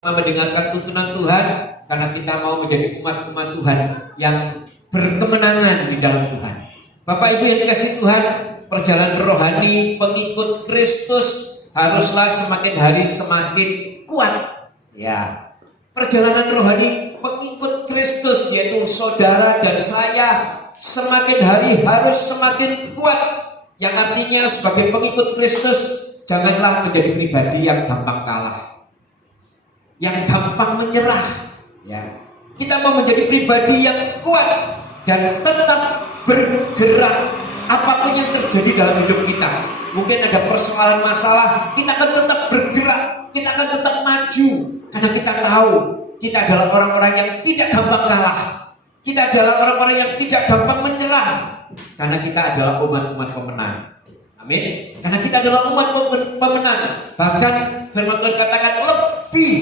mendengarkan tuntunan Tuhan, karena kita mau menjadi umat-umat Tuhan yang berkemenangan di dalam Tuhan. Bapak Ibu yang dikasihi Tuhan, perjalanan rohani pengikut Kristus haruslah semakin hari semakin kuat. Ya, perjalanan rohani pengikut Kristus, yaitu saudara dan saya, semakin hari harus semakin kuat. Yang artinya sebagai pengikut Kristus, janganlah menjadi pribadi yang gampang kalah, yang gampang menyerah. Ya, kita mau menjadi pribadi yang kuat dan tetap bergerak apapun yang terjadi dalam hidup kita. Mungkin ada persoalan masalah, kita akan tetap bergerak, kita akan tetap maju, karena kita tahu kita adalah orang-orang yang tidak gampang kalah. Kita adalah orang-orang yang tidak gampang menyerah, karena kita adalah umat-umat pemenang. Amin. Karena kita adalah umat pemenang. Bahkan firman Tuhan katakan lebih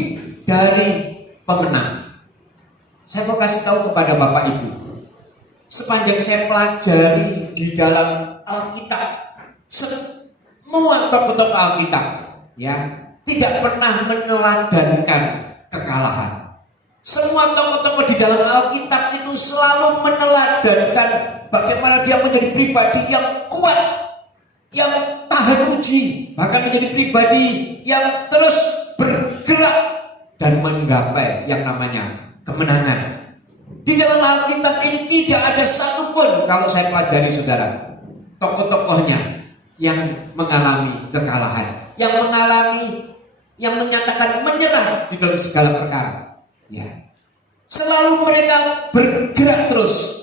dari pemenang. Saya mau kasih tahu kepada Bapak Ibu, sepanjang saya pelajari di dalam Alkitab, semua tokoh-tokoh Alkitab, ya, tidak pernah meneladankan kekalahan. Semua tokoh-tokoh di dalam Alkitab itu selalu meneladankan bagaimana dia menjadi pribadi yang kuat, yang tahan uji, bahkan menjadi pribadi yang terus bergerak dan menggapai yang namanya kemenangan. Di dalam Alkitab ini tidak ada satupun, kalau saya pelajari saudara, tokoh-tokohnya yang mengalami kekalahan, yang menyatakan menyerah di dalam segala perkara. Ya, selalu mereka bergerak terus.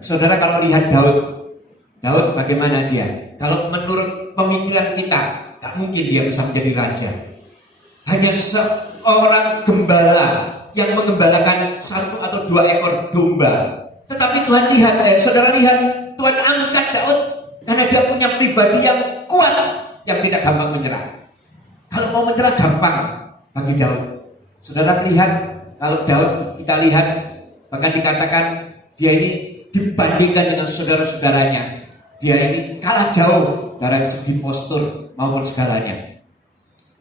Saudara kalau lihat Daud bagaimana dia? Kalau menurut pemikiran kita, tak mungkin dia bisa menjadi raja. Hanya seorang gembala yang mengembalakan 1 atau 2 ekor domba. Tetapi Tuhan saudara lihat, Tuhan angkat Daud karena dia punya pribadi yang kuat, yang tidak gampang menyerah. Kalau mau menyerah gampang bagi Daud. Saudara lihat, kalau Daud kita lihat, bahkan dikatakan dia ini dibandingkan dengan saudara-saudaranya, dia ini kalah jauh dari segi postur maupun segalanya.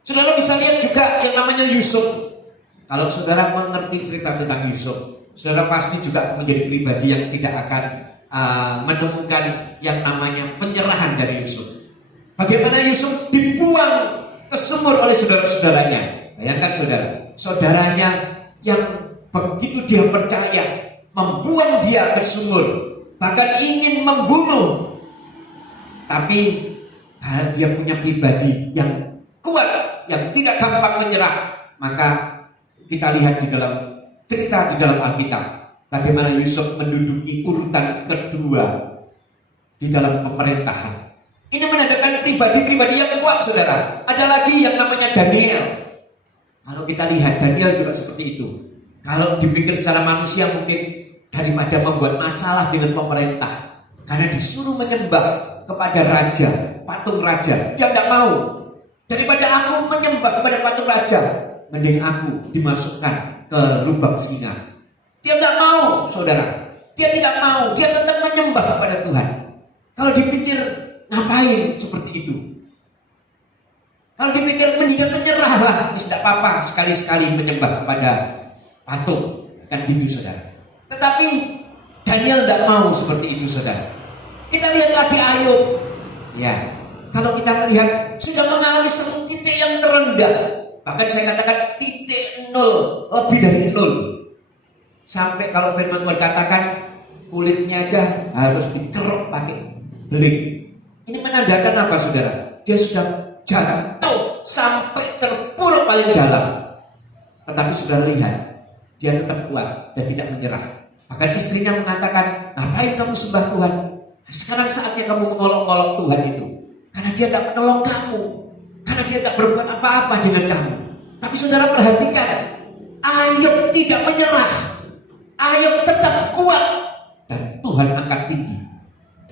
Saudara bisa lihat juga yang namanya Yusuf. Kalau saudara mengerti cerita tentang Yusuf, saudara pasti juga menjadi pribadi yang tidak akan menemukan yang namanya penyerahan dari Yusuf. Bagaimana Yusuf dibuang ke sumur oleh saudara-saudaranya. Bayangkan saudaranya yang begitu dia percaya, membuang dia ke sumur, bahkan ingin membunuh. Tapi dia punya pribadi yang kuat, yang tidak gampang menyerah. Maka kita lihat di dalam cerita di dalam Alkitab, bagaimana Yusuf menduduki urutan kedua di dalam pemerintahan. Ini menandakan pribadi-pribadi yang kuat, saudara. Ada lagi yang namanya Daniel. Kalau kita lihat, Daniel juga seperti itu. Kalau dipikir secara manusia, mungkin daripada membuat masalah dengan pemerintah, karena disuruh menyembah kepada raja, patung raja, dia tidak mau. Daripada aku menyembah kepada patung raja, mending aku dimasukkan ke lubang singa. Dia tidak mau, saudara. Dia tidak mau. Dia tetap menyembah kepada Tuhan. Kalau dipikir, ngapain seperti itu? Kalau dipikir mendingan menyerahlah, tidak apa-apa sekali-sekali menyembah kepada patung, kan gitu saudara. Tetapi Daniel tidak mau seperti itu saudara. Kita lihat lagi Ayub. Ya, kalau kita melihat sudah mengalami satu titik yang terendah, bahkan saya katakan titik 0, lebih dari 0. Sampai kalau firman Tuhan katakan kulitnya aja harus dikeruk pakai beling. Ini menandakan apa saudara? Dia sudah jatuh sampai terpuruk paling dalam. Tetapi saudara lihat, dia tetap kuat dan tidak menyerah. Bahkan istrinya mengatakan, ngapain kamu sembah Tuhan? Sekarang saatnya kamu mengolok-olok Tuhan itu. Karena dia tidak menolong kamu, karena dia tidak berbuat apa-apa dengan kamu. Tapi saudara perhatikan, Ayub tidak menyerah. Ayub tetap kuat dan Tuhan angkat tinggi.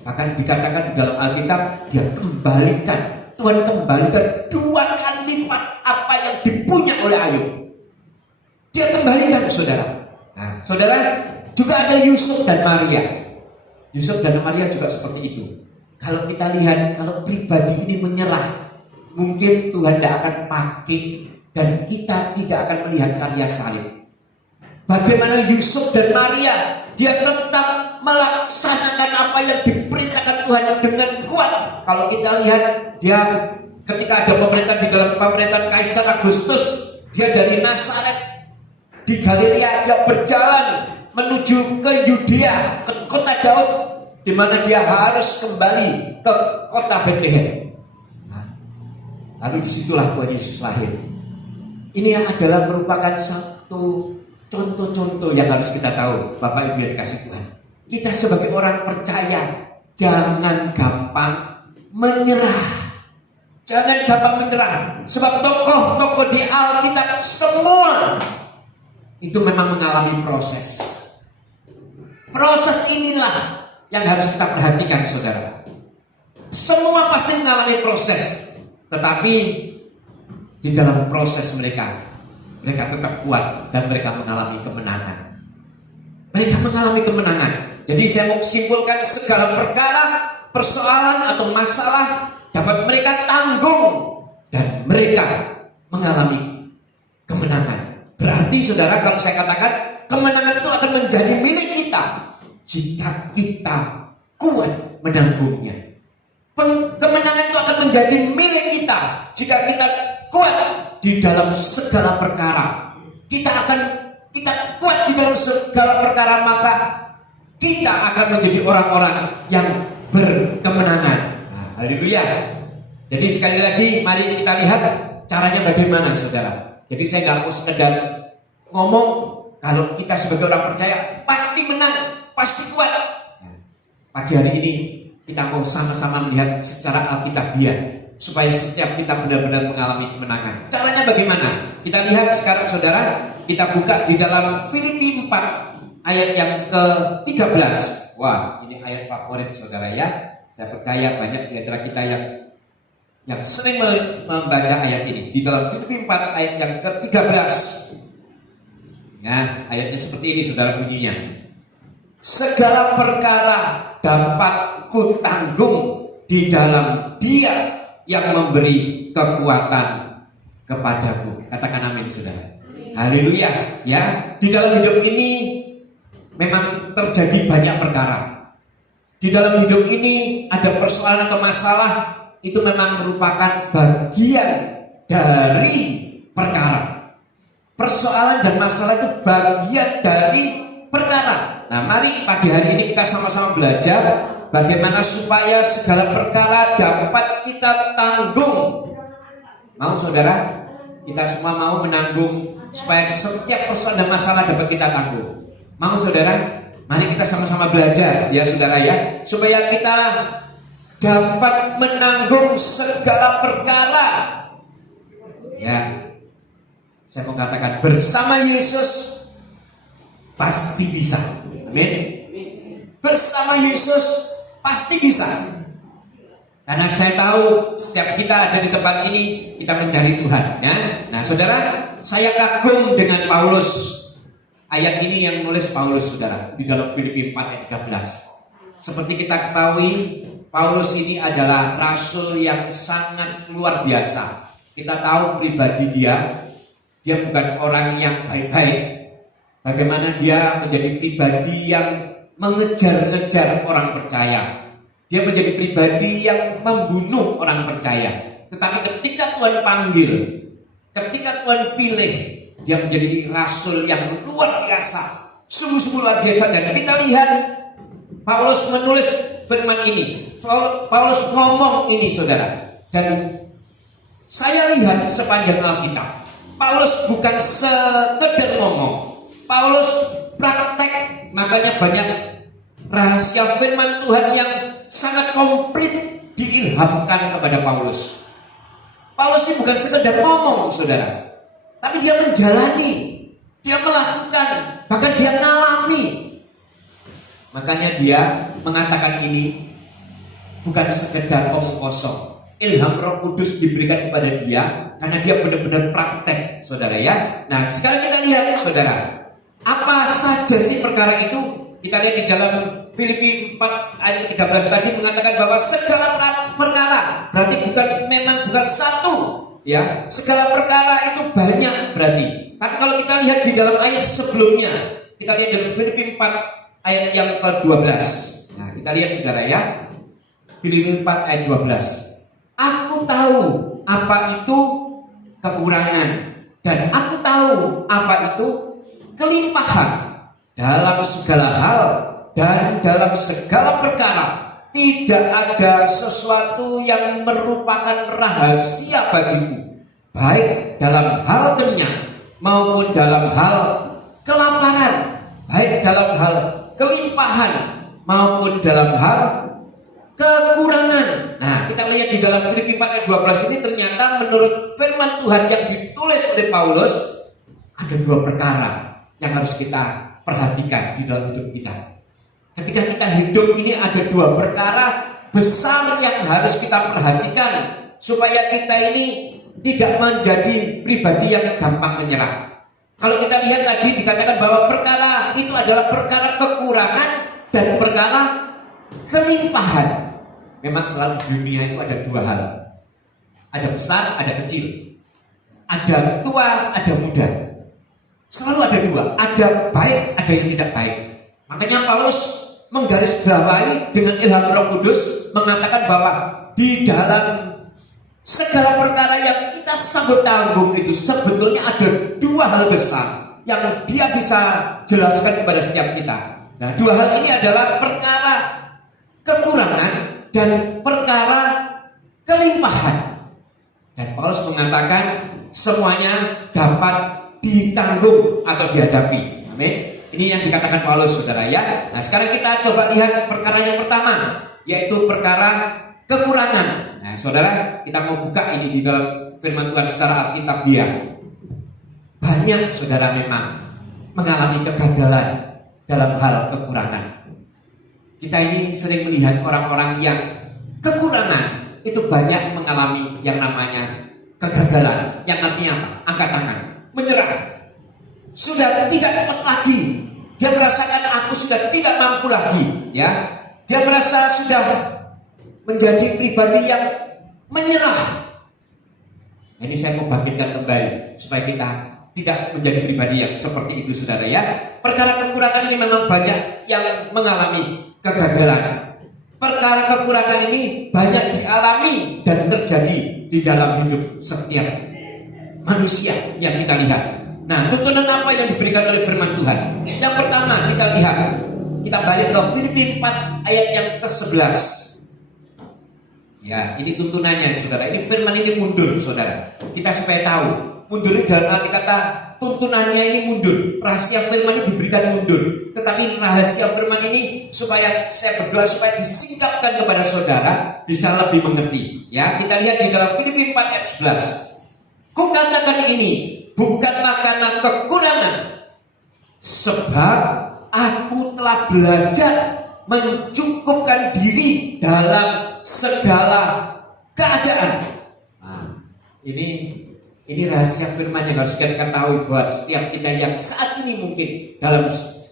Bahkan dikatakan di dalam Alkitab, dia kembalikan, Tuhan kembalikan 2 kali lipat apa yang dipunya oleh Ayub. Dia kembalikan saudara. Nah, saudara, juga ada Yusuf dan Maria. Yusuf dan Maria juga seperti itu. Kalau kita lihat, kalau pribadi ini menyerah, mungkin Tuhan tidak akan pakai dan kita tidak akan melihat karya salib. Bagaimana Yusuf dan Maria, dia tetap melaksanakan apa yang diperintahkan Tuhan dengan kuat. Kalau kita lihat, dia ketika ada pemerintah di dalam pemerintahan Kaisar Agustus, dia dari Nazaret di Galilea, dia berjalan menuju ke Yudea, ke kota Daud, di mana dia harus kembali ke kota Bethlehem. Lalu disitulah Tuhan Yesus lahir. Ini yang adalah merupakan satu contoh-contoh yang harus kita tahu, Bapak Ibu yang dikasih Tuhan. Kita sebagai orang percaya, jangan gampang menyerah. Jangan gampang menyerah. Sebab tokoh-tokoh di Alkitab semua itu memang mengalami proses. Proses inilah yang harus kita perhatikan, saudara. Semua pasti mengalami proses, tetapi di dalam proses mereka tetap kuat dan mereka mengalami kemenangan. Mereka mengalami kemenangan. Jadi saya mau simpulkan, segala perkara, persoalan atau masalah dapat mereka tanggung dan mereka mengalami kemenangan. Berarti saudara, kalau saya katakan kemenangan itu akan menjadi milik kita jika kita kuat menanggungnya. Kemenangan itu akan menjadi milik kita jika kita kuat di dalam segala perkara. Kita kuat di dalam segala perkara, maka kita akan menjadi orang-orang yang berkemenangan. Haleluya. Jadi sekali lagi, mari kita lihat caranya bagaimana, saudara. Jadi saya nggak mau sekedar ngomong kalau kita sebagai orang percaya pasti menang, pasti kuat. Pagi hari ini kita mau sama-sama melihat secara alkitabiah supaya setiap kita benar-benar mengalami kemenangan. Caranya bagaimana? Kita lihat sekarang, saudara. Kita buka di dalam Filipi 4 ayat yang ke-13. Wah, ini ayat favorit, saudara ya. Saya percaya banyak di antara kita yang sering membaca ayat ini. Di dalam Filipi 4 ayat yang ke-13. Nah, ayatnya seperti ini, saudara, bunyinya. Segala perkara dapat kutanggung di dalam Dia yang memberi kekuatan kepadaku. Katakan amin, saudara. Haleluya. Ya, di dalam hidup ini memang terjadi banyak perkara. Di dalam hidup ini ada persoalan atau masalah, itu memang merupakan bagian dari perkara. Persoalan dan masalah itu bagian dari perkara. Nah, mari pagi hari ini kita sama-sama belajar bagaimana supaya segala perkara dapat kita tanggung. Mau, saudara? Kita semua mau menanggung supaya setiap persoalan dan masalah dapat kita tanggung. Mau, saudara? Mari kita sama-sama belajar ya, saudara ya, supaya kita dapat menanggung segala perkara. Ya, saya mau katakan bersama Yesus pasti bisa. Amin. Bersama Yesus pasti bisa. Karena saya tahu setiap kita ada di tempat ini, kita mencari Tuhan ya. Nah, saudara, saya kagum dengan Paulus. Ayat ini yang nulis Paulus, saudara, di dalam Filipi 4 ayat 13. Seperti kita ketahui, Paulus ini adalah rasul yang sangat luar biasa. Kita tahu pribadi dia bukan orang yang baik-baik. Bagaimana dia menjadi pribadi yang mengejar-ngejar orang percaya. Dia menjadi pribadi yang membunuh orang percaya. Tetapi ketika Tuhan panggil, ketika Tuhan pilih, dia menjadi rasul yang luar biasa, sungguh-sungguh luar biasa. Dan kita lihat Paulus menulis firman ini. Paulus ngomong ini, saudara. Dan saya lihat sepanjang Alkitab, Paulus bukan sekedar ngomong, Paulus praktek. Makanya banyak rahasia firman Tuhan yang sangat komplit diilhamkan kepada Paulus. Paulus ini bukan sekedar ngomong, saudara, tapi dia menjalani, dia melakukan, bahkan dia mengalami. Makanya dia mengatakan ini bukan sekedar omong kosong. Ilham Roh Kudus diberikan kepada dia karena dia benar-benar praktek, saudara ya. Nah, sekarang kita lihat, saudara, apa saja sih perkara itu? Kita lihat di dalam Filipi 4 ayat 13 tadi mengatakan bahwa segala perkara, berarti bukan satu, Ya, segala perkara itu banyak berarti. Tapi kalau kita lihat di dalam ayat sebelumnya, kita lihat dari Filipi 4 ayat yang ke-12. Nah, kita lihat saudara ya. Filipi 4 ayat 12. Aku tahu apa itu kekurangan dan aku tahu apa itu kelimpahan dalam segala hal dan dalam segala perkara. Tidak ada sesuatu yang merupakan rahasia bagiku, baik dalam hal kenyang maupun dalam hal kelaparan, baik dalam hal kelimpahan maupun dalam hal kekurangan. Nah, kita lihat di dalam Filipi 4 ayat 12 ini ternyata menurut firman Tuhan yang ditulis oleh Paulus, ada dua perkara yang harus kita perhatikan di dalam hidup kita. Ketika kita hidup ini ada dua perkara besar yang harus kita perhatikan supaya kita ini tidak menjadi pribadi yang gampang menyerah. Kalau kita lihat tadi dikatakan bahwa perkara itu adalah perkara kekurangan dan perkara kelimpahan. Memang selalu di dunia itu ada dua hal. Ada besar, ada kecil. Ada tua, ada muda. Selalu ada dua. Ada baik, ada yang tidak baik. Makanya Paulus menggarisbawahi dengan ilham Roh Kudus mengatakan bahwa di dalam segala perkara yang kita sanggup tanggung itu sebetulnya ada dua hal besar yang dia bisa jelaskan kepada setiap kita. Nah, dua hal ini adalah perkara kekurangan dan perkara kelimpahan. Dan Paulus mengatakan semuanya dapat ditanggung atau dihadapi. Amin. Ini yang dikatakan Paulus, saudara ya. Nah, sekarang kita coba lihat perkara yang pertama, yaitu perkara kekurangan. Nah, saudara, kita mau buka ini di dalam firman Tuhan secara alkitabiah. Banyak saudara memang mengalami kegagalan dalam hal kekurangan. Kita ini sering melihat orang-orang yang kekurangan itu banyak mengalami yang namanya kegagalan. Yang artinya apa? Angkat tangan, menyerah. Sudah tidak dapat lagi. Dia merasakan aku sudah tidak mampu lagi, ya. Dia merasa sudah menjadi pribadi yang menyerah. Ini saya mau bangkitkan kembali supaya kita tidak menjadi pribadi yang seperti itu, saudara ya. Perkara kekurangan ini memang banyak yang mengalami kegagalan. Perkara kekurangan ini banyak dialami dan terjadi di dalam hidup setiap manusia yang kita lihat. Nah, tuntunan apa yang diberikan oleh firman Tuhan? Yang pertama kita lihat, kita balik ke Filipi 4 ayat yang ke-11. Ya, ini tuntunannya saudara. Ini firman ini mundur saudara. Kita supaya tahu, mundur dalam arti kata tuntunannya ini mundur. Rahasia firman ini diberikan mundur. Tetapi rahasia firman ini supaya saya berdoa supaya disingkapkan kepada saudara bisa lebih mengerti. Ya, kita lihat di dalam Filipi 4 ayat 11. Kukatakan ini bukanlah karena kekurangan, sebab aku telah belajar mencukupkan diri dalam segala keadaan. Nah, ini rahasia firman yang harus kita ketahui buat setiap kita yang saat ini mungkin dalam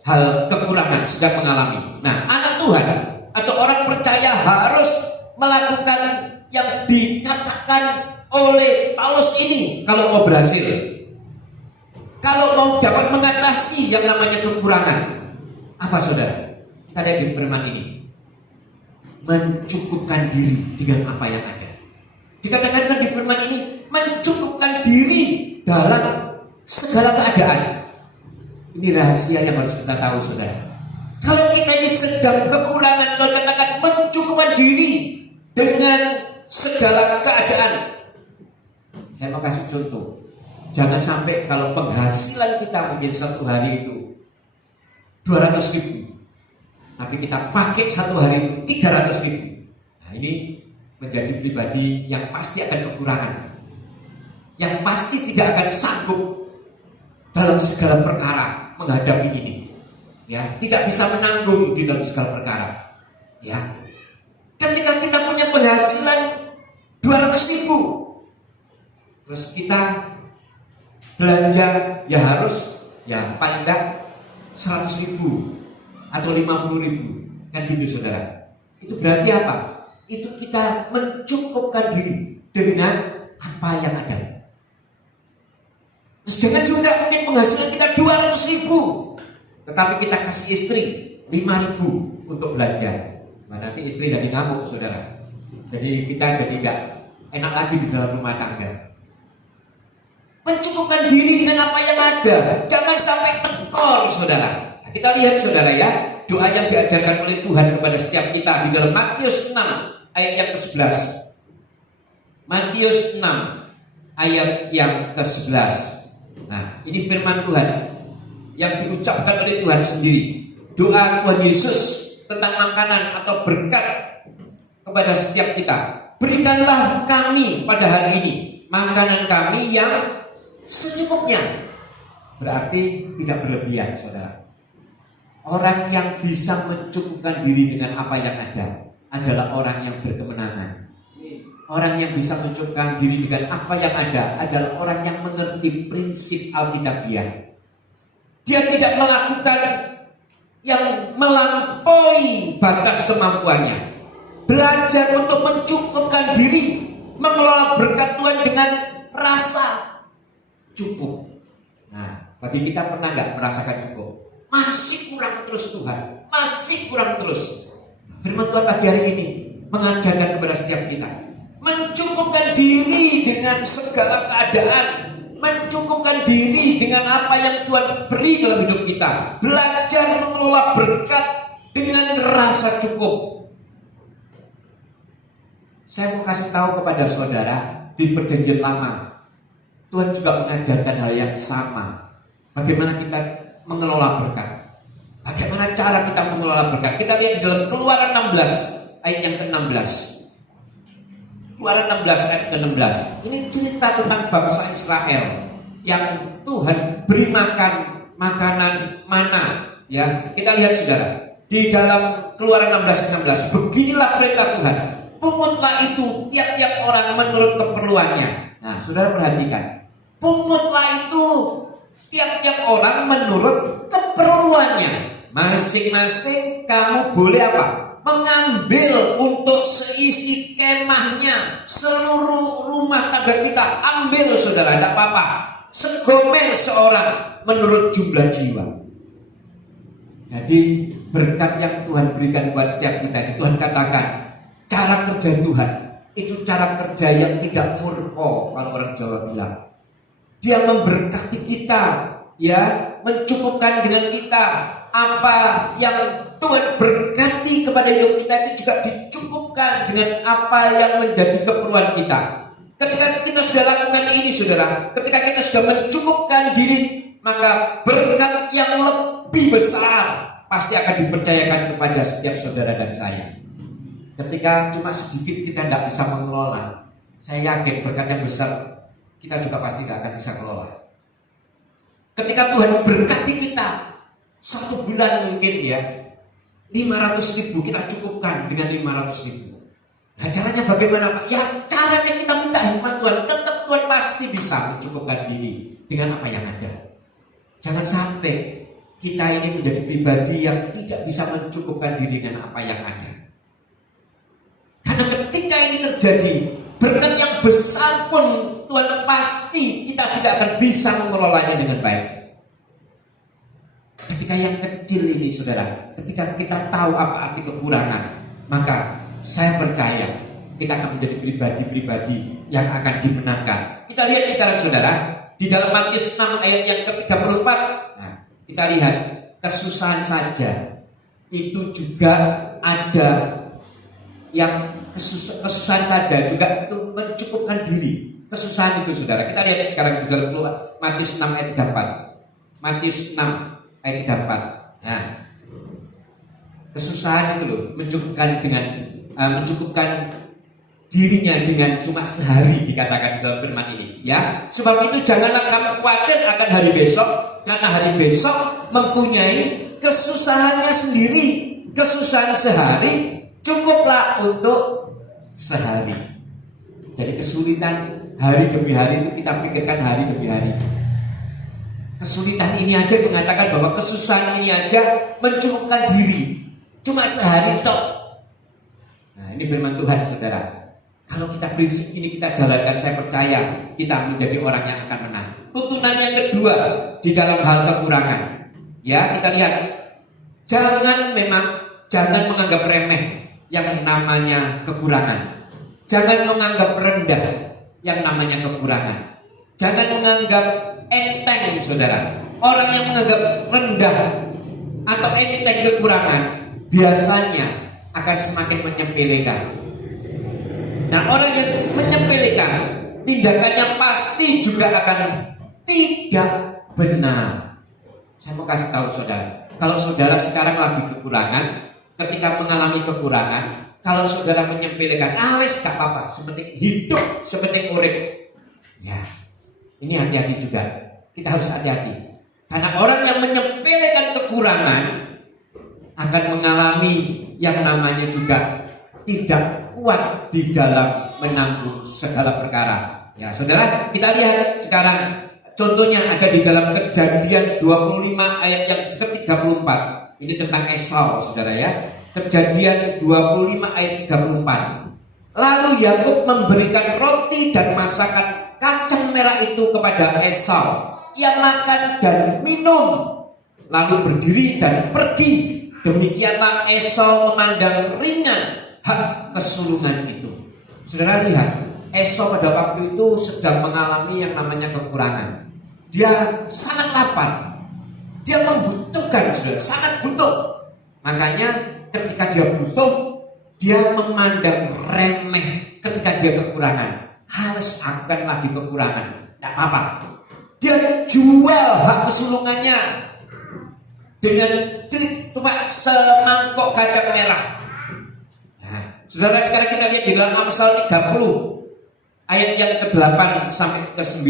hal kekurangan sedang mengalami. Nah, anak Tuhan atau orang percaya harus melakukan yang dikatakan oleh Paulus ini kalau mau berhasil. Kalau mau dapat mengatasi yang namanya kekurangan, apa saudara? Kita lihat di firman ini, mencukupkan diri dengan apa yang ada. Dikatakan di firman ini, mencukupkan diri dalam segala keadaan. Ini rahasia yang harus kita tahu, saudara. Kalau kita ini sedang kekurangan, kalau katakan mencukupkan diri dengan segala keadaan. Saya mau kasih contoh. Jangan sampai kalau penghasilan kita mungkin satu hari itu 200.000, tapi kita pakai satu hari itu 300.000. Nah, ini menjadi pribadi yang pasti akan kekurangan, yang pasti tidak akan sanggup dalam segala perkara menghadapi ini. Ya, tidak bisa menanggung di dalam segala perkara. Ya, ketika kita punya penghasilan 200.000, terus kita belanja ya harus ya paling enggak 100.000 atau 50.000, kan gitu saudara. Itu berarti apa? Itu kita mencukupkan diri dengan apa yang ada. Terus jangan juga mungkin penghasilan kita 200.000, tetapi kita kasih istri 5.000 untuk belanja. Nah, nanti istri jadi ngamuk, saudara. Jadi kita jadi nggak enak lagi di dalam rumah tangga. Mencukupkan diri dengan apa yang ada, jangan sampai tekor, saudara. Nah, kita lihat, saudara, ya, doa yang diajarkan oleh Tuhan kepada setiap kita di dalam Matius 6 ayat yang ke-11. Matius 6 ayat yang ke-11. Nah, ini firman Tuhan yang diucapkan oleh Tuhan sendiri. Doa Tuhan Yesus tentang makanan atau berkat kepada setiap kita. Berikanlah kami pada hari ini makanan kami yang secukupnya. Berarti tidak berlebihan, saudara. Orang yang bisa mencukupkan diri dengan apa yang ada adalah orang yang berkemenangan. Orang yang bisa mencukupkan diri dengan apa yang ada adalah orang yang mengerti prinsip Alkitabiah. Dia tidak melakukan yang melampaui batas kemampuannya. Belajar untuk mencukupkan diri, mengelola berkat Tuhan dengan rasa cukup. Nah, bagi kita pernah nggak merasakan cukup? Masih kurang terus Tuhan, masih kurang terus. Firman Tuhan pagi hari ini mengajarkan kepada setiap kita mencukupkan diri dengan segala keadaan, mencukupkan diri dengan apa yang Tuhan beri dalam hidup kita. Belajar mengelola berkat dengan rasa cukup. Saya mau kasih tahu kepada saudara, di Perjanjian Lama Tuhan juga mengajarkan hal yang sama. Bagaimana kita mengelola berkat, bagaimana cara kita mengelola berkat. Kita lihat di dalam Keluaran 16 ayat yang ke-16. Keluaran 16 ayat ke-16. Ini cerita tentang bangsa Israel yang Tuhan beri makan makanan mana. Ya, kita lihat, saudara, di dalam Keluaran 16 ayat 16. Beginilah perintah Tuhan, pungutlah itu tiap-tiap orang menurut keperluannya. Nah, saudara perhatikan, pungutlah itu tiap-tiap orang menurut keperluannya. Masing-masing kamu boleh apa? Mengambil untuk seisi kemahnya. Seluruh rumah tangga kita ambil, saudara, tidak apa-apa. Segomer seorang menurut jumlah jiwa. Jadi berkat yang Tuhan berikan buat setiap kita, Tuhan katakan cara kerja Tuhan itu cara kerja yang tidak murko, kalau orang Jawa bilang. Dia memberkati kita, ya, mencukupkan dengan kita. Apa yang Tuhan berkati kepada hidup kita itu juga dicukupkan dengan apa yang menjadi keperluan kita. Ketika kita sudah lakukan ini, saudara, ketika kita sudah mencukupkan diri, maka berkat yang lebih besar pasti akan dipercayakan kepada setiap saudara dan saya. Ketika cuma sedikit kita tidak bisa mengelola, saya yakin berkat yang besar kita juga pasti tidak akan bisa kelola. Ketika Tuhan berkati kita 1 bulan mungkin, ya, 500.000 kita cukupkan dengan 500.000. Nah, caranya bagaimana, Pak? Ya, caranya kita minta hikmat Tuhan. Tetap Tuhan pasti bisa mencukupkan diri dengan apa yang ada. Jangan sampai kita ini menjadi pribadi yang tidak bisa mencukupkan diri dengan apa yang ada. Karena ketika ini terjadi, berkat yang besar pun Tuhan pasti kita tidak akan bisa mengelolanya dengan baik. Ketika yang kecil ini, saudara, ketika kita tahu apa arti kekurangan, maka saya percaya kita akan menjadi pribadi-pribadi yang akan dimenangkan. Kita lihat sekarang, saudara, di dalam Matius 6 ayat yang ke-34. Nah, kita lihat kesusahan saja itu juga ada yang kesusahan saja juga itu mencukupkan diri. Kesusahan itu, saudara, kita lihat sekarang di dalam Matius 6 ayat 34. Matius 6 ayat 34. Nah, kesusahan itu loh, mencukupkan dirinya dengan cuma sehari, dikatakan dalam firman ini, ya. Sebab itu janganlah kamu khawatir akan hari besok, karena hari besok mempunyai kesusahannya sendiri. Kesusahan sehari cukuplah untuk sehari. Jadi kesulitan hari demi hari itu kita pikirkan hari demi hari. Kesulitan ini aja mengatakan bahwa kesusahan ini aja mencukupkan diri cuma sehari tok. Nah, ini firman Tuhan, saudara. Kalau kita prinsip ini kita jalankan, saya percaya kita menjadi orang yang akan menang. Tuntunan yang kedua di dalam hal kekurangan, ya kita lihat, jangan menganggap remeh yang namanya kekurangan. Jangan menganggap rendah yang namanya kekurangan. Jangan menganggap enteng, saudara. Orang yang menganggap rendah atau enteng kekurangan biasanya akan semakin menyepelekan. Nah, orang yang menyepelekan tindakannya pasti juga akan tidak benar. Saya mau kasih tahu saudara, kalau saudara sekarang lagi kekurangan, ketika mengalami kekurangan, kalau saudara menyepelekan, wes gak apa-apa, seperti hidup, seperti urip. Ya, ini hati-hati juga. Kita harus hati-hati. Karena orang yang menyepelekan kekurangan akan mengalami yang namanya juga tidak kuat di dalam menanggung segala perkara. Ya, saudara, kita lihat sekarang contohnya ada di dalam Kejadian 25 ayat yang ke-34. Ini tentang Esau, saudara ya. Kejadian 25 ayat 34. Lalu Yakub memberikan roti dan masakan kacang merah itu kepada Esau. Ia makan dan minum, lalu berdiri dan pergi. Demikianlah Esau memandang ringan hak kesulungan itu. Saudara lihat, Esau pada waktu itu sedang mengalami yang namanya kekurangan. Dia sangat lapar, dia membutuhkan, saudara, sangat butuh. Makanya ketika dia butuh, dia memandang remeh ketika dia kekurangan. Harus akan lagi kekurangan, tidak apa-apa. Dia jual hak kesulungannya dengan cuma semangkok kacang merah. Nah, saudara, sekarang kita lihat di dalam Amsal 30 ayat yang ke-8 sampai ke-9.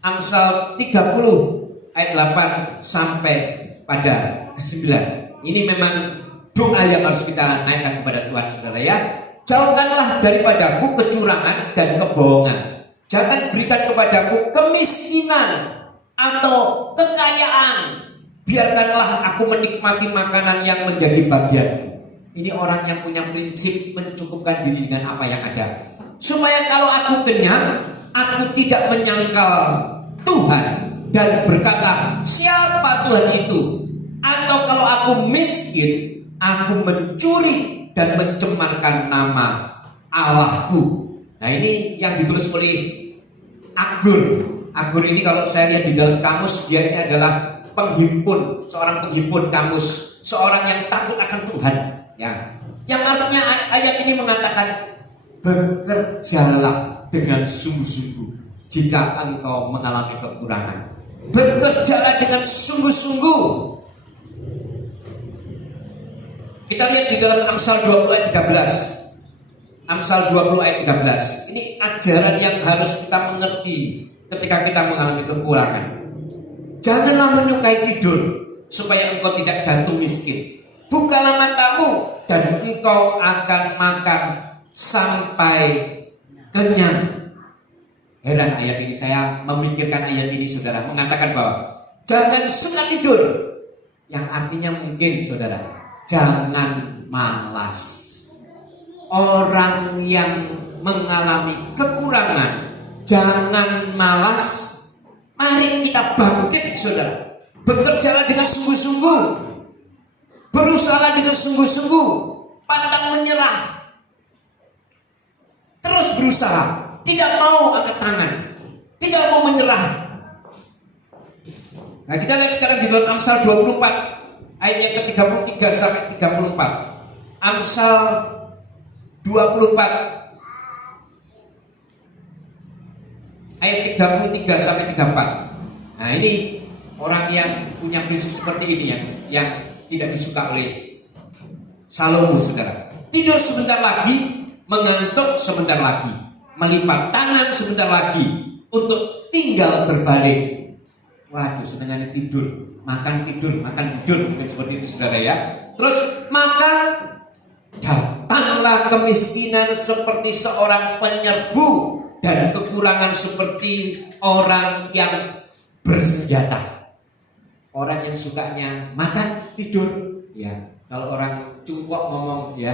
Amsal 30 ayat 8 sampai pada ke-9. Ini memang doa yang harus kita naikkan kepada Tuhan, saudara ya. Jauhkanlah daripadaku kecurangan dan kebohongan. Jangan berikan kepadaku kemiskinan atau kekayaan. Biarkanlah aku menikmati makanan yang menjadi bagianku. Ini orang yang punya prinsip mencukupkan diri dengan apa yang ada. Supaya kalau aku kenyang, aku tidak menyangkal Tuhan dan berkata, siapa Tuhan itu? Atau kalau aku miskin, aku mencuri dan mencemarkan nama Allahku. Nah, ini yang ditulis oleh Agur. Agur ini kalau saya lihat di dalam kamus, dia ini adalah penghimpun, seorang penghimpun kamus, seorang yang takut akan Tuhan. Ya, yang artinya ayat ini mengatakan, bekerjalah dengan sungguh-sungguh jika engkau mengalami kekurangan. Bekerjalah dengan sungguh-sungguh. Kita lihat di dalam Amsal 20 ayat 13. Amsal 20 ayat 13. Ini ajaran yang harus kita mengerti ketika kita mengalami kekurangan. Janganlah menyukai tidur supaya engkau tidak jatuh miskin. Bukalah matamu dan engkau akan makan sampai kenyang. Heran ayat ini, saya memikirkan ayat ini, saudara, mengatakan bahwa jangan suka tidur. Yang artinya mungkin, saudara, jangan malas. Orang yang mengalami kekurangan, jangan malas. Mari kita bangkit, saudara. Bekerjalah dengan sungguh-sungguh. Berusahalah dengan sungguh-sungguh. Pantang menyerah. Terus berusaha. Tidak mau angkat tangan. Tidak mau menyerah. Nah, kita lihat sekarang di dalam Amsal 24 ayat yang ke-33 sampai 34. Amsal 24 ayat 33 sampai 34. Nah, ini orang yang punya prinsip seperti ini yang tidak disuka oleh Salomo, saudara. Tidur sebentar lagi, mengantuk sebentar lagi, melipat tangan sebentar lagi untuk tinggal berbaring. Waduh, senangnya tidur, makan tidur, mungkin seperti itu, saudara ya. Terus maka datanglah kemiskinan seperti seorang penyerbu dan kekurangan seperti orang yang bersenjata. Orang yang sukanya makan tidur, ya. Kalau orang cungkok ngomong, ya,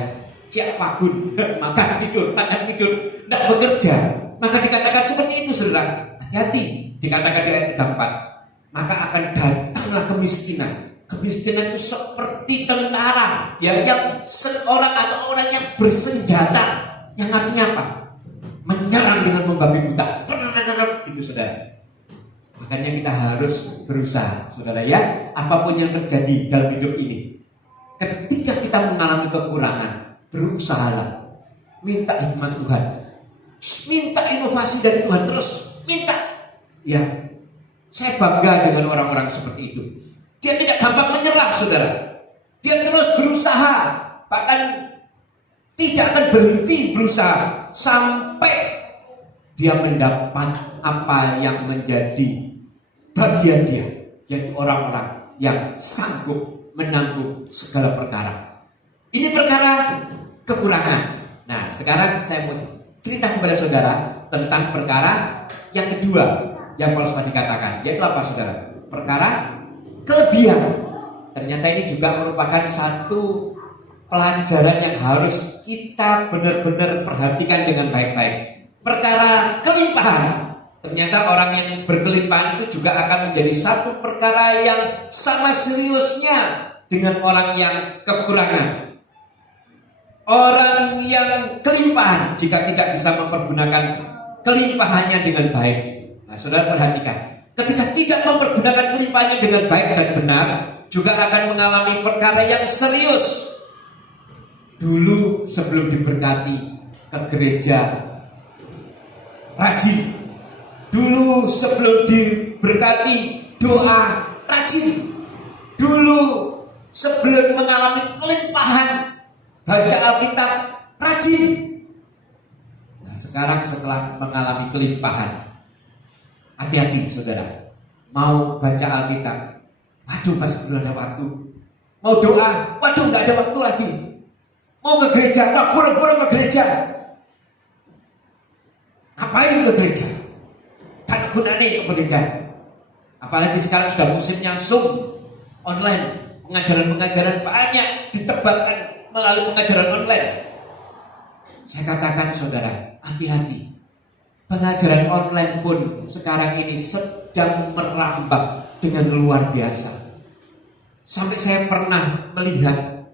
Cek pagun, makan tidur, tidak bekerja. Maka dikatakan seperti itu, saudara. Hati-hati, dikatakan di ayat 34. Maka akan datanglah kemiskinan. Kemiskinan itu seperti tentara, ya, yang seorang atau orang yang bersenjata, yang artinya apa? Menyerang dengan membabi buta. Itu, saudara. Makanya kita harus berusaha, saudara, ya. Apapun yang terjadi dalam hidup ini, ketika kita mengalami kekurangan, berusahalah, minta hikmat Tuhan, minta inovasi dari Tuhan, terus minta. Ya, saya bangga dengan orang-orang seperti itu. Dia tidak gampang menyerah, saudara. Dia terus berusaha, bahkan tidak akan berhenti berusaha sampai dia mendapat apa yang menjadi bagian dia, yaitu orang-orang yang sanggup menanggung segala perkara. Ini perkara kekurangan. Nah, sekarang saya mau cerita kepada saudara tentang perkara yang kedua yang Paulus tadi katakan, yaitu apa, saudara? Perkara kelebihan. Ternyata ini juga merupakan satu pelajaran yang harus kita benar-benar perhatikan dengan baik-baik. Perkara kelimpahan. Ternyata orang yang berkelimpahan itu juga akan menjadi satu perkara yang sama seriusnya dengan orang yang kekurangan. Orang yang kelimpahan jika tidak bisa mempergunakan kelimpahannya dengan baik. Nah, saudara perhatikan, ketika tidak mempergunakan kelimpahannya dengan baik dan benar, juga akan mengalami perkara yang serius. Dulu sebelum diberkati ke gereja, rajin. Dulu sebelum diberkati doa, rajin. Dulu sebelum mengalami kelimpahan, baca Alkitab, rajin. Nah, sekarang setelah mengalami kelimpahan, hati-hati, saudara. Mau baca Alkitab, waduh, masih belum ada waktu. Mau doa, waduh, nggak ada waktu lagi. Mau ke gereja, wah, pura-pura ke gereja. Ngapain ke gereja? Tak gunanya ke gereja. Apalagi sekarang sudah musimnya Zoom, online. Pengajaran-pengajaran banyak ditebakkan melalui pengajaran online. Saya katakan, saudara, hati-hati. Pengajaran online pun sekarang ini sedang merambah dengan luar biasa. Sampai saya pernah melihat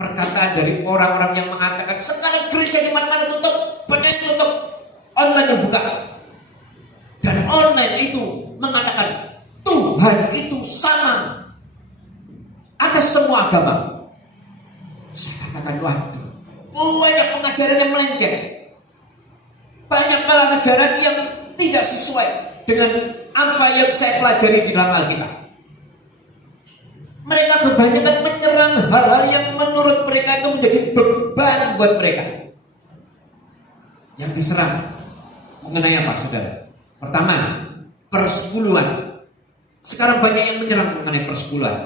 perkataan dari orang-orang yang mengatakan sekarang gereja di mana-mana tutup, banyak yang tutup, online yang buka. Dan online itu mengatakan Tuhan itu sama atas semua agama. Saya katakan, waduh, banyak pengajaran yang melenceng, banyak pengajaran yang tidak sesuai dengan apa yang saya pelajari di dalam Alkitab. Mereka kebanyakan menyerang hal-hal yang menurut mereka itu menjadi beban buat mereka. Yang diserang mengenai apa, saudara? Pertama, persepuluhan. Sekarang banyak yang menyerang mengenai persepuluhan.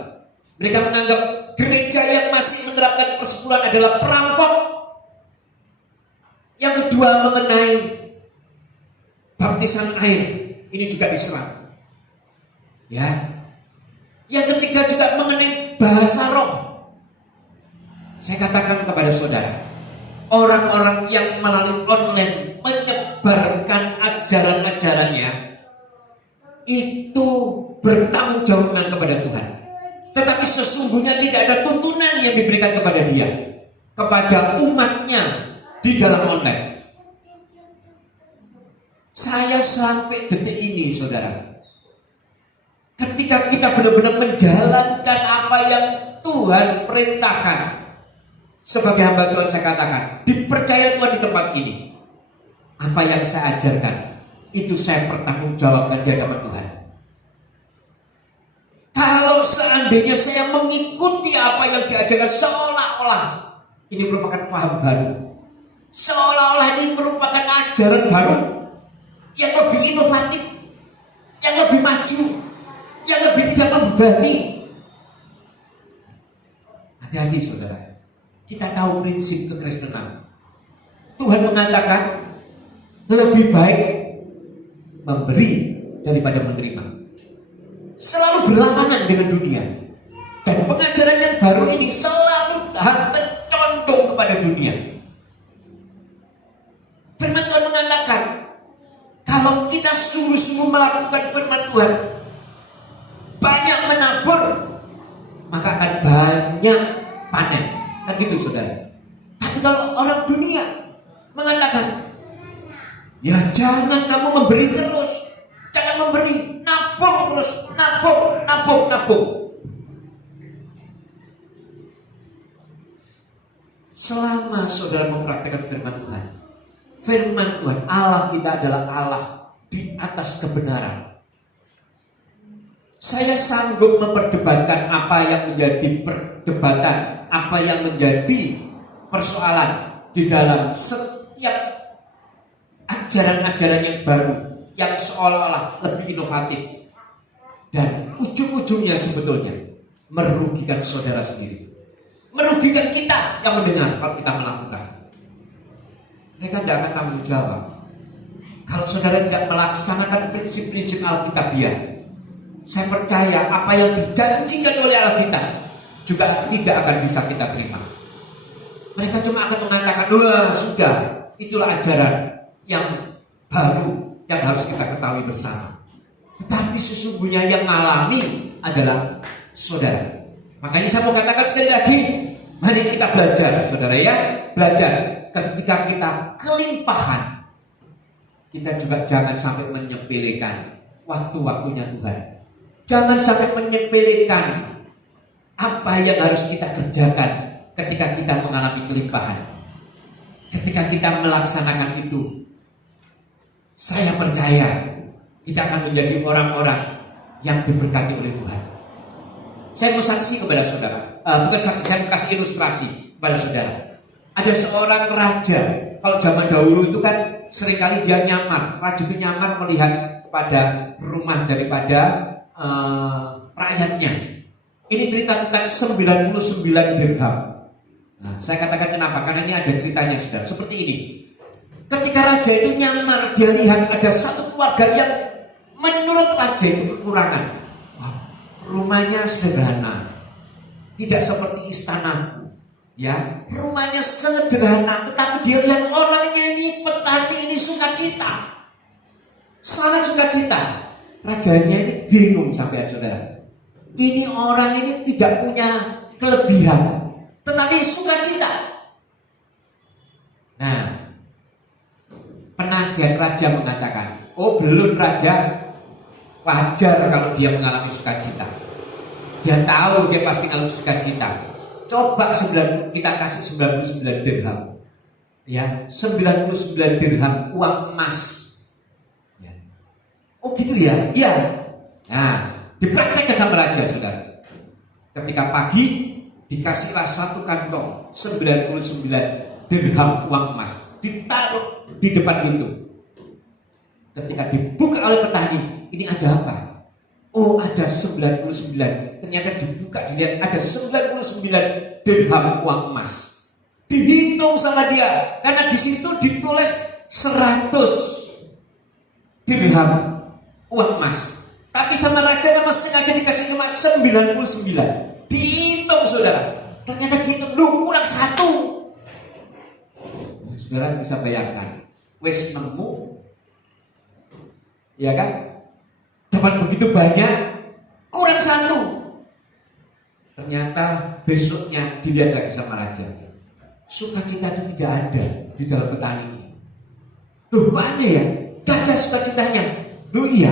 Mereka menganggap gereja yang masih menerapkan persepuluhan adalah perampok. Yang kedua, mengenai baptisan air, ini juga diserang. Ya. Yang ketiga juga mengenai bahasa roh. Saya katakan kepada saudara, orang-orang yang melalui online menyebarkan ajaran-ajarannya itu bertanggung jawab kepada Tuhan. Tetapi sesungguhnya tidak ada tuntunan yang diberikan kepada dia, kepada umatnya di dalam online. Saya sampai detik ini, saudara, ketika kita benar-benar menjalankan apa yang Tuhan perintahkan, sebagai hamba Tuhan saya katakan, dipercaya Tuhan di tempat ini, apa yang saya ajarkan itu saya pertanggungjawabkan di hadapan Tuhan. Kalau seandainya saya mengikuti apa yang diajarkan seolah-olah ini merupakan faham baru, seolah-olah ini merupakan ajaran baru yang lebih inovatif, yang lebih maju, yang lebih tidak membebani. Hati-hati, saudara. Kita tahu prinsip kekristenan. Tuhan mengatakan lebih baik memberi daripada menerima. Selalu berlawanan dengan dunia. Dan pengajaran yang baru ini selalu condong kepada dunia. kita sungguh-sungguh melakukan firman Tuhan, banyak menabur, maka akan banyak panen. Kan gitu saudara. Tapi kalau orang dunia mengatakan, ya jangan kamu memberi terus, jangan memberi, nabung terus, nabung. Selama saudara mempraktikkan firman Tuhan, Allah kita adalah Allah di atas kebenaran. Saya sanggup memperdebatkan apa yang menjadi perdebatan, apa yang menjadi persoalan di dalam setiap ajaran-ajaran yang baru, yang seolah-olah lebih inovatif, dan ujung-ujungnya sebetulnya merugikan saudara sendiri, merugikan kita yang mendengar kalau kita melakukan. Mereka tidak akan tanggung jawab kalau saudara tidak melaksanakan prinsip-prinsip Alkitabiah. Saya percaya apa yang dijanjikan oleh Alkitab juga tidak akan bisa kita terima. Mereka cuma akan mengatakan, wah sudah, itulah ajaran yang baru yang harus kita ketahui bersama. Tetapi sesungguhnya yang mengalami adalah saudara. Makanya saya mau katakan sekali lagi, mari kita belajar, saudara ya, belajar. Ketika kita kelimpahan, kita juga jangan sampai menyepelekan waktu-waktunya Tuhan. Jangan sampai menyepelekan apa yang harus kita kerjakan ketika kita mengalami kelimpahan. Ketika kita melaksanakan itu, saya percaya kita akan menjadi orang-orang yang diberkati oleh Tuhan. Saya mau saksi kepada saudara, bukan saksi, saya mau kasih ilustrasi kepada saudara. Ada seorang raja, kalau zaman dahulu itu kan seringkali dia nyamar. Raja itu nyamar melihat kepada rumah daripada rakyatnya. Ini cerita tentang 99 dirham. Nah, saya katakan kenapa? Karena ini ada ceritanya, saudara. Seperti ini. Ketika raja itu nyamar, dia lihat ada satu keluarga yang menurut raja itu kekurangan. Wah, rumahnya sederhana, tidak seperti istanaku. Ya, rumahnya sederhana, tetapi dia lihat orangnya ini, petani ini sukacita, sangat sukacita. Rajanya ini bingung sampai saudara. Ini orang ini tidak punya kelebihan, tetapi sukacita. Nah, penasihat raja mengatakan, oh belum raja, wajar kalau dia mengalami sukacita. Dia tahu dia pasti mengalami sukacita. Coba kita kasih 99 dirham. Ya, 99 dirham uang emas. Oh gitu ya? Iya. Nah, dipraktekkan sama raja, saudara. Ketika pagi dikasihlah satu kantong 99 dirham uang emas, ditaruh di depan pintu. Ketika dibuka oleh petani, ini ada apa? Oh ada 99. Ternyata dibuka, dilihat ada 99 dirham uang emas. Dihitung sama dia, karena di situ ditulis 100 dirham uang emas. Tapi sama raja memang sengaja dikasih cuma 99. Dihitung saudara, ternyata dihitung kurang 1. Nah, saudara bisa bayangkan, wes nemu, ya kan? Dapat begitu banyak, kurang 1. Ternyata besoknya dilihat lagi sama raja, sukacita itu tidak ada di dalam petani ini. Loh, kok aneh ya? Gak ada sukacitanya. Loh iya,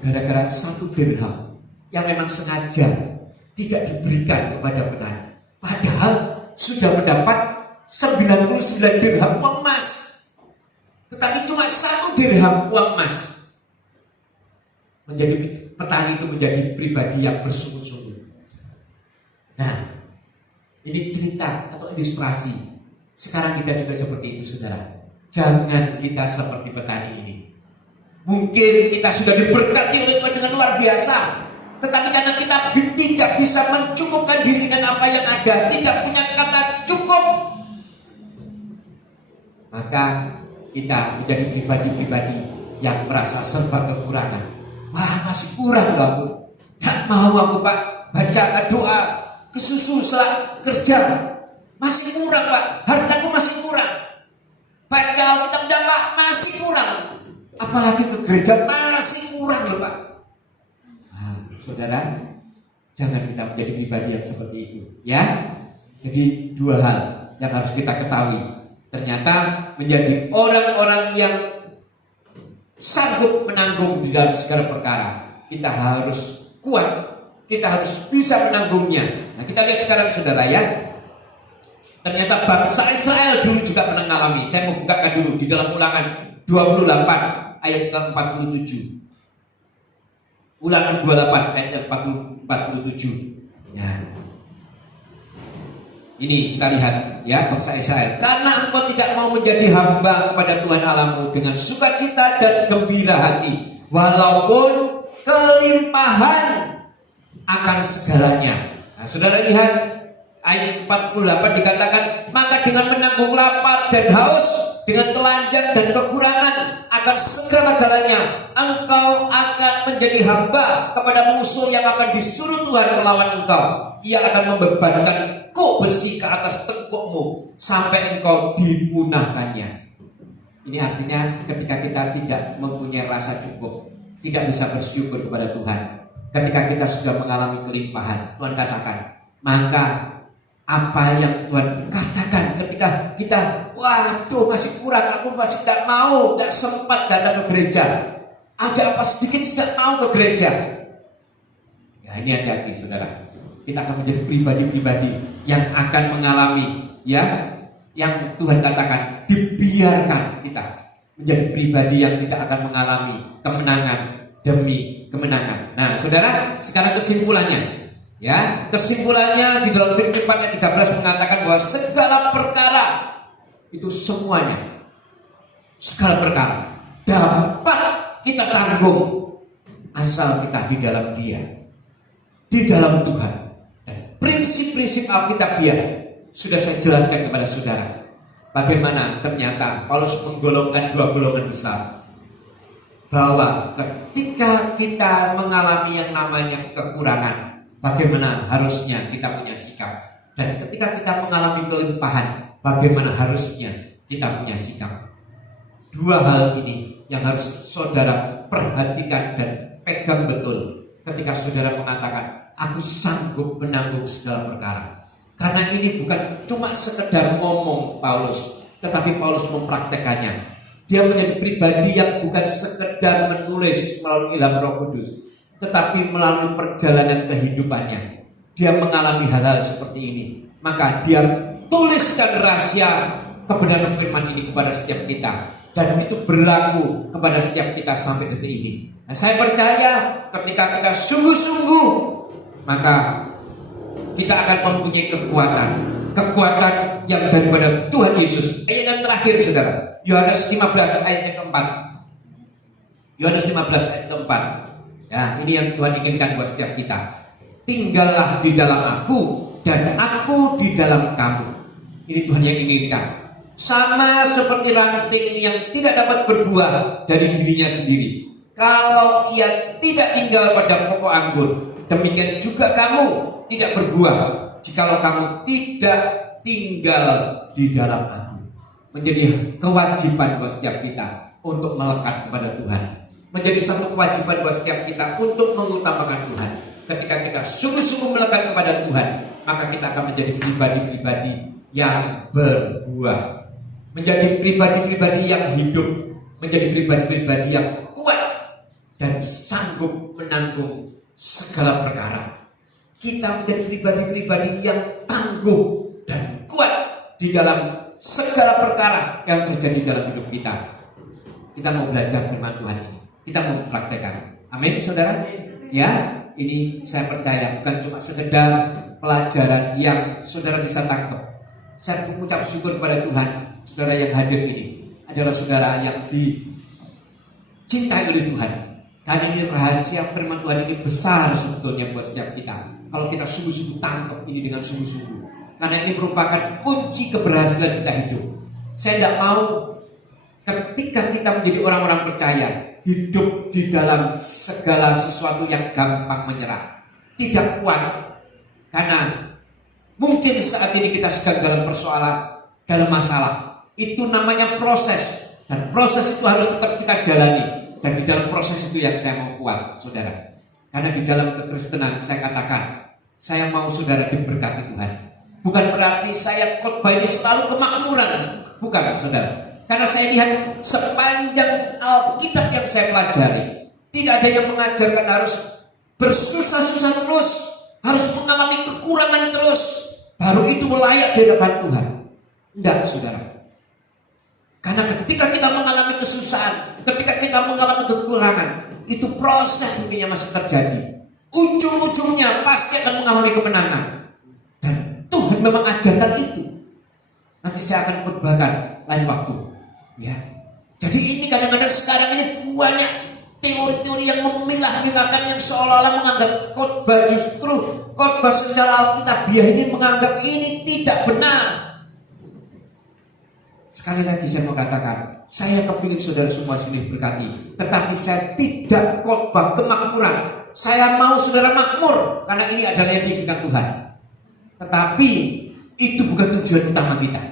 gara-gara 1 dirham yang memang sengaja tidak diberikan kepada petani. Padahal sudah mendapat 99 dirham uang emas, tetapi cuma 1 dirham uang emas. Menjadi petani itu menjadi pribadi yang bersungguh-sungguh. Nah, ini cerita atau ilustrasi. Sekarang kita juga seperti itu, saudara. Jangan kita seperti petani ini. Mungkin kita sudah diberkati oleh Tuhan dengan luar biasa, tetapi karena kita tidak bisa mencukupkan diri dengan apa yang ada, tidak punya kata cukup, maka kita menjadi pribadi-pribadi yang merasa serba kekurangan. Wah, masih kurang loh aku. Gak mau aku Pak baca doa kesusu setelah kerja. Masih kurang Pak, hartaku masih kurang. Baca Alkitab Pak, masih kurang. apalagi ke gereja masih kurang loh Pak. Nah, saudara, jangan kita menjadi pribadi yang seperti itu, ya. Jadi dua hal yang harus kita ketahui. Ternyata menjadi orang-orang yang sanggup menanggung di dalam segala perkara, kita harus kuat, kita harus bisa menanggungnya. Nah, kita lihat sekarang saudara ya. Ternyata bangsa Israel dulu juga pernah mengalami. Saya mau bukakan dulu di dalam Ulangan 28 ayat ke-47. Ulangan 28 ayat ke-47. Ya. Ini kita lihat ya, bangsa Israel. Karena engkau tidak mau menjadi hamba kepada Tuhan Allahmu dengan sukacita dan gembira hati, walaupun kelimpahan akan segalanya. Nah, saudara lihat ayat 48 dikatakan, maka dengan menanggung lapar dan haus, dengan telanjang dan kekurangan akan segala-galanya, engkau akan menjadi hamba kepada musuh yang akan disuruh Tuhan melawan engkau. Ia akan membebankan kuk besi ke atas tengkukmu sampai engkau dipunahkannya. Ini artinya ketika kita tidak mempunyai rasa cukup, tidak bisa bersyukur kepada Tuhan, ketika kita sudah mengalami kelimpahan, Tuhan katakan, maka apa yang Tuhan katakan ketika kita, waduh masih kurang, aku masih tidak mau, tidak sempat datang ke gereja, ada apa sedikit tidak mau ke gereja. Ya, ini hati-hati saudara. Kita akan menjadi pribadi-pribadi yang akan mengalami ya, yang Tuhan katakan dibiarkan kita menjadi pribadi yang tidak akan mengalami kemenangan demi kemenangan. Nah saudara, sekarang kesimpulannya ya, kesimpulannya di dalam Filipi 4 ayat 13 mengatakan bahwa segala perkara itu semuanya, segala perkara dapat kita tanggung asal kita di dalam Dia, di dalam Tuhan. Prinsip-prinsip Alkitabiah sudah saya jelaskan kepada saudara. Bagaimana ternyata Paulus menggolongkan dua golongan besar. Bahwa ketika kita mengalami yang namanya kekurangan, bagaimana harusnya kita punya sikap. Dan ketika kita mengalami kelimpahan, bagaimana harusnya kita punya sikap. Dua hal ini yang harus saudara perhatikan dan pegang betul ketika saudara mengatakan, aku sanggup menanggung segala perkara. Karena ini bukan cuma sekedar ngomong Paulus, tetapi Paulus mempraktekannya. Dia menjadi pribadi yang bukan sekedar menulis melalui ilham Roh Kudus, tetapi melalui perjalanan kehidupannya. Dia mengalami hal-hal seperti ini. Maka dia tuliskan rahasia kebenaran firman ini kepada setiap kita. Dan itu berlaku kepada setiap kita sampai detik ini. Dan saya percaya ketika kita sungguh-sungguh, maka kita akan mempunyai kekuatan yang daripada Tuhan Yesus. Ayat yang terakhir saudara, Yohanes 15 ayat yang keempat. Yohanes 15 ayat keempat. Ya, ini yang Tuhan inginkan buat setiap kita. Tinggallah di dalam aku dan aku di dalam kamu. Ini Tuhan yang inginkan. Sama seperti ranting yang tidak dapat berbuah dari dirinya sendiri, kalau ia tidak tinggal pada pokok anggur, demikian juga kamu tidak berbuah jikalau kamu tidak tinggal di dalam aku. Menjadi kewajiban buat setiap kita untuk melekat kepada Tuhan. Menjadi satu kewajiban buat setiap kita untuk mengutamakan Tuhan. Ketika kita sungguh-sungguh melekat kepada Tuhan, maka kita akan menjadi pribadi-pribadi yang berbuah. Menjadi pribadi-pribadi yang hidup. Menjadi pribadi-pribadi yang kuat dan sanggup menanggung segala perkara. Kita menjadi pribadi-pribadi yang tangguh dan kuat di dalam segala perkara yang terjadi dalam hidup kita. Kita mau belajar firman Tuhan ini. Kita mau praktekkan. Amin, saudara. Ya, ini saya percaya bukan cuma sekedar pelajaran yang saudara bisa tangkap. Saya mengucap syukur kepada Tuhan, saudara yang hadir ini adalah saudara yang dicintai oleh Tuhan. Karena ini rahasia firman Tuhan ini besar sebetulnya buat setiap kita. Kalau kita sungguh-sungguh tangkap ini dengan sungguh-sungguh. Karena ini merupakan kunci keberhasilan kita hidup. Saya tidak mau ketika kita menjadi orang-orang percaya, hidup di dalam segala sesuatu yang gampang menyerah, tidak kuat. Karena mungkin saat ini kita sedang dalam persoalan, dalam masalah. Itu namanya proses. Dan proses itu harus tetap kita jalani. Dan di dalam proses itu yang saya mau kuat, saudara. Karena di dalam kekristenan saya katakan, saya mau saudara diberkati Tuhan. Bukan berarti saya khotbah ini selalu kemakmuran. Bukan, saudara. Karena saya lihat sepanjang Alkitab yang saya pelajari, tidak ada yang mengajarkan harus bersusah-susah terus, harus mengalami kekurangan terus, baru itu layak di hadapan Tuhan. Tidak, saudara. Karena ketika kita mengalami kesusahan, ketika kita mengalami kekurangan, itu proses mungkinnya masih terjadi. Ujung-ujungnya pasti akan mengalami kemenangan. Dan Tuhan memang ajarkan itu. Nanti saya akan khotbahkan lain waktu. Ya. Jadi ini kadang-kadang sekarang ini banyak teori-teori yang memilah-milahkan, yang seolah-olah menganggap khotbah, justru khotbah secara Alkitabiah ini menganggap ini tidak benar. Sekali lagi saya mau katakan, saya kepingin saudara semua sini berkati, tetapi saya tidak khotbah kemakmuran. Saya mau saudara makmur, karena ini adalah yang diinginkan Tuhan. Tetapi itu bukan tujuan utama kita.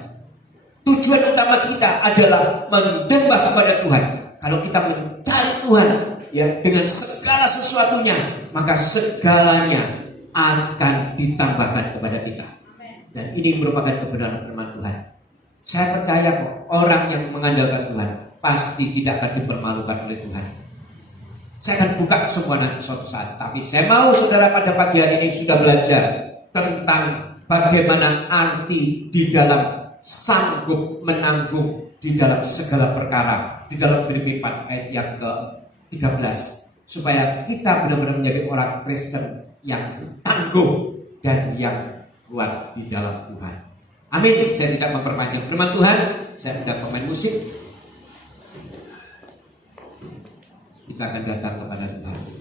Tujuan utama kita adalah menyembah kepada Tuhan. Kalau kita mencari Tuhan, ya, dengan segala sesuatunya, maka segalanya akan ditambahkan kepada kita. Dan ini merupakan kebenaran firman Tuhan. Saya percaya kok, orang yang mengandalkan Tuhan pasti tidak akan dipermalukan oleh Tuhan. Saya akan buka semua nanti suatu saat. Tapi saya mau saudara pada pagi hari ini sudah belajar tentang bagaimana arti di dalam sanggup menanggung di dalam segala perkara. Di dalam Filipi 4 ayat yang ke-13. Supaya kita benar-benar menjadi orang Kristen yang tangguh dan yang kuat di dalam Tuhan. Amin. Saya tidak memperpanjang firman Tuhan. Saya tidak pemain musik. Kita akan datang kepada Tuhan.